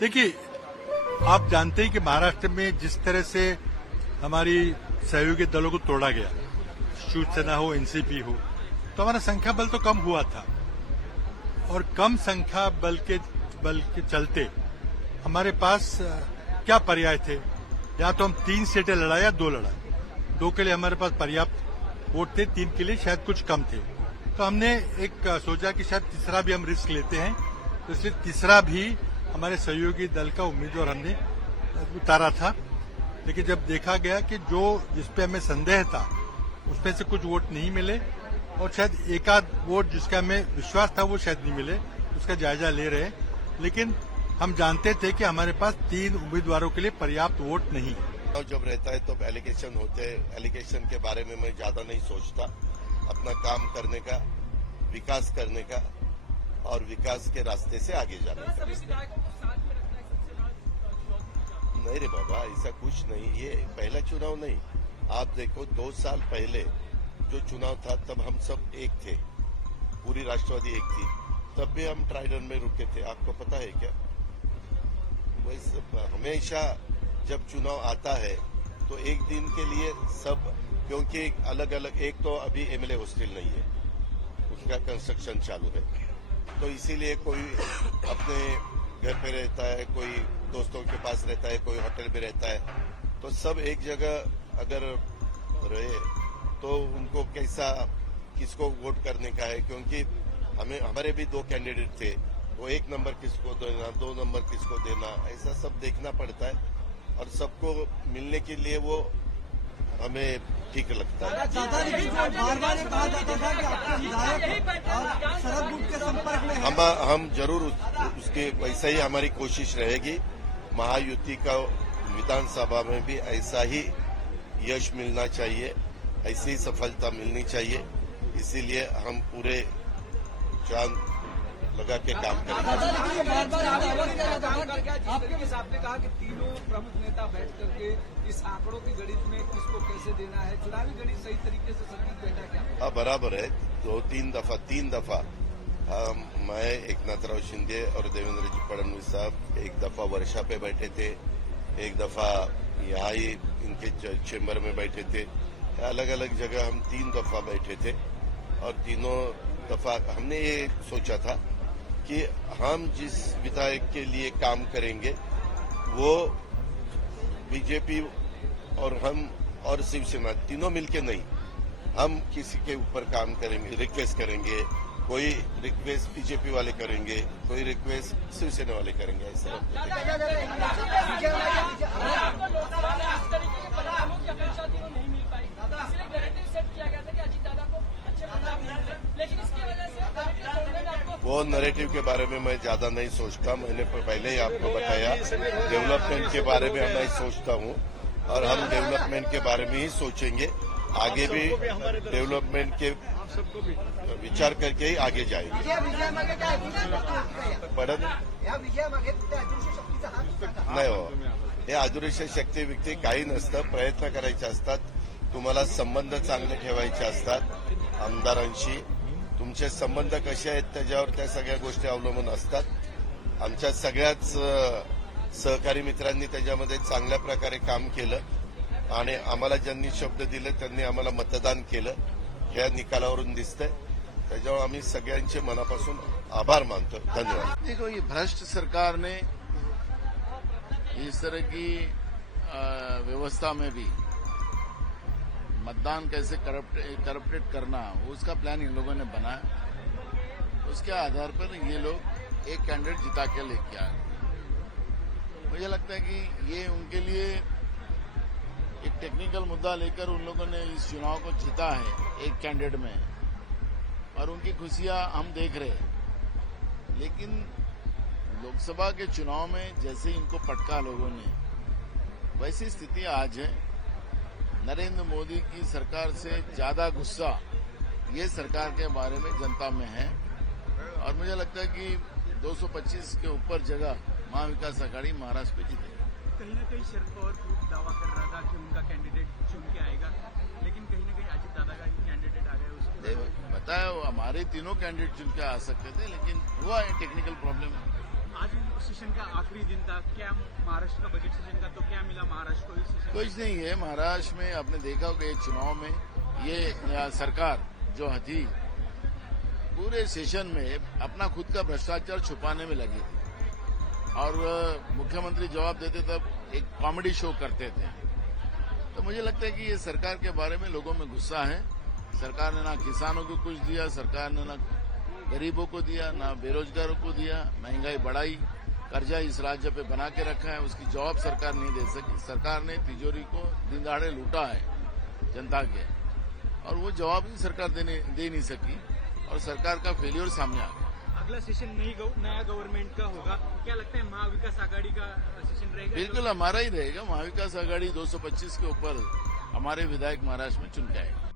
देखिए, आप जानते हैं कि महाराष्ट्र में जिस तरह से हमारी सहयोगी दलों को तोड़ा गया, शिवसेना हो, एनसीपी हो, तो हमारा संख्या बल तो कम हुआ था और कम संख्या बल के चलते हमारे पास क्या पर्याय थे? या तो हम 3 सीटें लड़ाए या 2 लड़ाए। 2 के लिए हमारे पास पर्याप्त वोट थे, 3 के लिए शायद कुछ कम थे। तो हमने एक सोचा कि शायद तीसरा भी हम रिस्क लेते हैं, तो इसलिए तीसरा भी हमारे सहयोगी दल का उम्मीदवार हमने उतारा था। लेकिन जब देखा गया कि जिसपे हमें संदेह था उसमें से कुछ वोट नहीं मिले और शायद एकाध वोट जिसका हमें विश्वास था वो शायद नहीं मिले, उसका जायजा ले रहे हैं। लेकिन हम जानते थे कि हमारे पास 3 उम्मीदवारों के लिए पर्याप्त वोट नहीं है। जब रहता है तो एलिगेशन होते हैं, एलिगेशन के बारे में मैं ज्यादा नहीं सोचता। अपना काम करने का, विकास करने का और विकास के रास्ते से आगे जाने का। नहीं रे बाबा, ऐसा कुछ नहीं। ये पहला चुनाव नहीं। आप देखो 2 साल पहले जो चुनाव था तब हम सब एक थे, पूरी राष्ट्रवादी एक थी, तब भी हम ट्राइडन में रुके थे। आपको पता है क्या? वैसे हमेशा जब चुनाव आता है तो एक दिन के लिए सब, क्योंकि अलग अलग, एक तो अभी एमएलए हॉस्टल नहीं है, उसका कंस्ट्रक्शन चालू है, तो इसीलिए कोई अपने घर पे रहता है, कोई दोस्तों के पास रहता है, कोई होटल में रहता है। तो सब एक जगह अगर रहे तो उनको कैसा, किसको वोट करने का है, क्योंकि हमारे भी 2 कैंडिडेट थे, तो 1 नंबर किसको देना, 2 नंबर किसको देना, ऐसा सब देखना पड़ता है और सबको मिलने के लिए वो हमें ठीक लगता है। हम जरूर उसके वैसा ही हमारी कोशिश रहेगी। महायुति का विधानसभा में भी ऐसा ही यश मिलना चाहिए, ऐसी ही सफलता मिलनी चाहिए। इसीलिए हम पूरे जान लगा के काम करेंगे। आपने कहा कि तीनों प्रमुख नेता बैठ करके इस आंकड़ों की गणित में किसको कैसे देना है, चुनावी गणित सही तरीके से सटीक बैठा क्या? हाँ, बराबर है। 3 दफा मैं, एकनाथराव शिंदे और देवेंद्र जी फडणवीस साहब 1 दफा वर्षा पे बैठे थे, 1 दफा यहाँ ही इनके चेंबर में बैठे थे। अलग अलग जगह हम 3 दफा बैठे थे और तीनों दफा हमने ये सोचा था कि हम जिस विधायक के लिए काम करेंगे वो बीजेपी और हम और शिवसेना तीनों मिलके नहीं, हम किसी के ऊपर काम करेंगे, रिक्वेस्ट करेंगे। कोई रिक्वेस्ट बीजेपी वाले करेंगे, कोई रिक्वेस्ट शिवसेना वाले करेंगे। ऐसा वो नैरेटिव के बारे में मैं ज्यादा नहीं सोचता। मैंने पहले ही आपको बताया, डेवलपमेंट के बारे में मैं सोचता हूँ और हम डेवलपमेंट के बारे में ही सोचेंगे। आगे भी डेवलपमेंट के विचार करके ही आगे जाएंगे। नाही हो, हे अदृश्य शक्ती व्यक्ती काही नसतं, प्रयत्न करायचे असतात, तुम्हाला संबंध चांगले ठेवायचे असतात आमदारांशी। तुमचे संबंध कसे आहेत त्याच्यावर त्या सगळ्या गोष्टी अवलंबून असतात। आमच्या सगळ्याच सहकारी मित्रांनी त्याच्यामध्ये चांगल्या प्रकारे काम केलं आणि आम्हाला ज्यांनी शब्द दिले त्यांनी आम्हाला मतदान केलं, या निकालावरून दिसतंय। त्याच्यावर आम्ही सगळ्यांचे मनापासून आभार मानतो। धन्यवाद। देखो, ये भ्रष्ट सरकार ने इस तरह की व्यवस्था में भी मतदान कैसे करप्टेड करना, उसका प्लान इन लोगों ने बनाया। उसके आधार पर ये लोग एक कैंडिडेट जिता के लेके आए। मुझे लगता है कि ये उनके लिए एक टेक्निकल मुद्दा लेकर उन लोगों ने इस चुनाव को जीता है एक कैंडिडेट में, और उनकी खुशियां हम देख रहे हैं। लेकिन लोकसभा के चुनाव में जैसे इनको पटका लोगों ने, वैसी स्थिति आज है। नरेंद्र मोदी की सरकार से ज्यादा गुस्सा ये सरकार के बारे में जनता में है, और मुझे लगता है कि 225 के ऊपर जगह महाविकास आघाड़ी महाराष्ट्र में जीतेगी। कहीं ना कहीं शरद पवार खूब दावा कर रहा था कि उनका कैंडिडेट चुन के आएगा, लेकिन कहीं ना कहीं अजित दादा का ही कैंडिडेट आ गया। उसको बताया, हमारे तीनों कैंडिडेट चुन के आ सकते थे, लेकिन हुआ है टेक्निकल प्रॉब्लम। आज सेशन का आखिरी दिन था, क्या महाराष्ट्र का बजट सेशन का, तो क्या मिला महाराष्ट्र को इस सेशन में? कुछ नहीं है। महाराष्ट्र में आपने देखा होगा ये चुनाव में ये सरकार जो थी पूरे सेशन में अपना खुद का भ्रष्टाचार छुपाने में लगी थी और मुख्यमंत्री जवाब देते तब एक कॉमेडी शो करते थे। तो मुझे लगता है कि ये सरकार के बारे में लोगों में गुस्सा है। सरकार ने ना किसानों को कुछ दिया, सरकार ने ना गरीबों को दिया, ना बेरोजगारों को दिया, महंगाई बढ़ाई, कर्जा इस राज्य पे बना के रखा है, उसकी जवाब सरकार नहीं दे सकी। सरकार ने तिजोरी को दिन दहाड़े लूटा है जनता के और वो जवाब ही सरकार दे नहीं सकी और सरकार का फेलियर सामने आ गया। अगला सेशन नया गवर्नमेंट का होगा, क्या लगता है महाविकास आघाड़ी का सेशन रहेगा? बिल्कुल हमारा ही रहेगा। महाविकास आघाड़ी 225 के ऊपर हमारे विधायक महाराष्ट्र में चुन के आएगा।